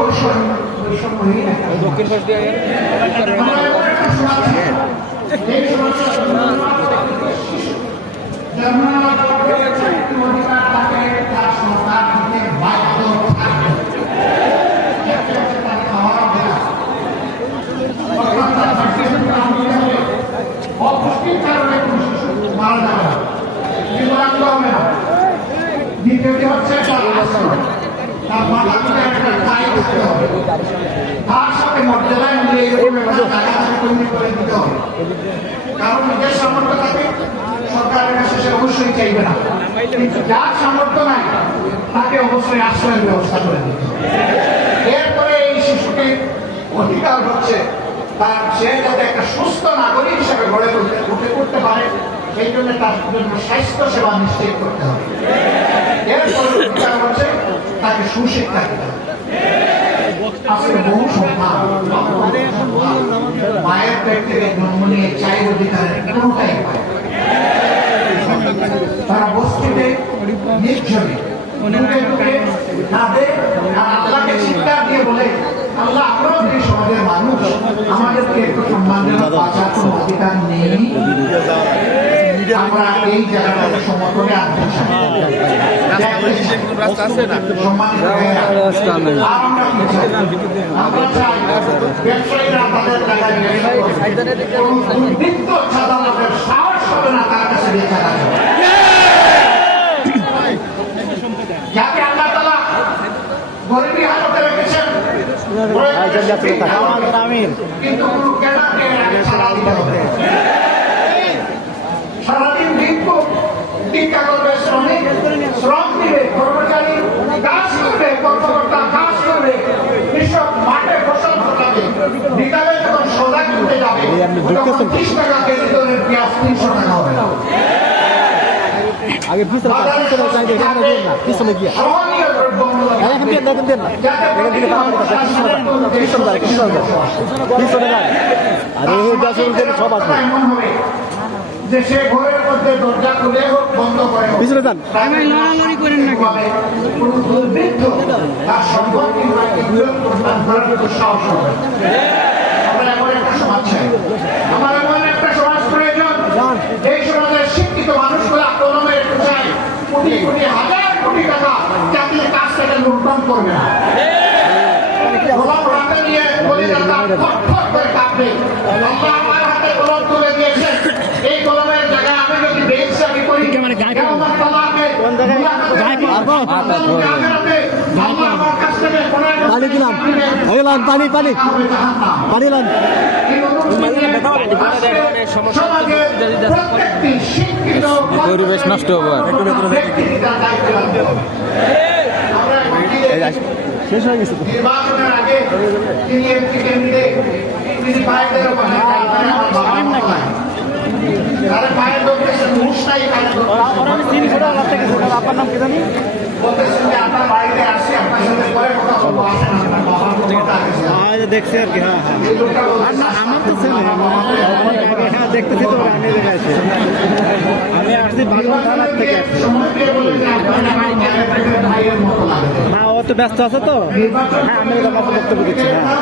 বৈষম্য বৈষম্যহীন। দক্ষিণ পাশ দিয়ে আমরা এমন একটা সমাজ কারণ নিজের সামর্থ্য থাকে সরকারের কাছে সে অবশ্যই চাইবে না। কিন্তু যার সামর্থ্য নাই, তাকে অবশ্যই আশ্রয়ের ব্যবস্থা করে দিতে এরপরে এই শিশুটির অধিকার হচ্ছে, তার সে যাতে একটা সুস্থ নাগরিক হিসেবে গড়ে তুলতে, উঠে করতে পারে, সেই জন্য তার জন্য স্বাস্থ্য সেবা নিশ্চিত করতে হবে। এরপরে হচ্ছে, তাকে সুশিক্ষা দিতে হবে। চায়ের অধিকারের কোনোটাই পায় তারা বস্তিতে নির্জনে ডুবে ডুবে কাঁদে আর আল্লাহকে চিৎকার দিয়ে বলে আল্লাহ আমরাও এই সমাজের মানুষ। আমাদেরকে একটু সম্মানজনক বাঁচার কোনো অধিকার নেই। আমরা এই জায়গাটাকে সমতলে আনতে চাই। সম্মানিত ভাইয়েরা, আর আমরা চাই? ব্যবসায়ীরা তাদের জায়গায় কোনো দুর্বৃত্ত সাধারণের সাহস হবে না তার কাছে বেচা যাবে যাকে আল্লাহ তাআলা গরিবী হালতে রেখেছেন কিন্তু কোনো ক্যাডারকে আগে দিতে হবে কিনতে যাবে তখন ত্রিশ টাকা কেজি দরের পেঁয়াজ তিনশো টাকা হবে না আগে পিছনে পিছনে এখানে দেন গিয়া। হ্যাঁ, এখান দেন পিছনে পিছনে যান। আরে সব আছে। পিছনে তার আমার এমন একটা সমাজ প্রয়োজন। এই সমাজের শিক্ষিত মানুষগুলো কলমের একটু চাই কোটি কোটি হাজার কোটি টাকা জাতির কাছ থেকে লুণ্ঠন করবে না। কলম হাতে নিয়ে বলে থরথর করে কাঁপবে। আল্লাহ আমার হাতে কলম তুলে দিয়েছেন এই কলমের জায়গায় আমি যদি বেইনসাফি করি কেয়ামত তালাকে আখিরাতে আল্লাহ আমার কাছ থেকে কোনো একটা পানি দিলাম। এই লান, পানি পানি। হবে জাহান্নাম। পানি লান। এই অনুষ্ঠানে সমাজের প্রত্যেকটি শিক্ষিত পরিবেশ নষ্ট হবে শেষ হয়ে গেছে। আপনার নাম কি জানি? আপনার বাড়িতে আসছি আপনার সাথে পরে কথা বলব আসেন আপনার বাবার খবরটা হ্যাঁ দেখছি আর কি হ্যাঁ হ্যাঁ। আমার তো ছেলে হ্যাঁ দেখতেছি তো, আমি আছি। আমি আসছি বাগবান থানার থেকে। যে আমার না ও তো ব্যস্ত আছে তো? হ্যাঁ আমি আপনাকে বক্তব্য দিচ্ছি হ্যাঁ।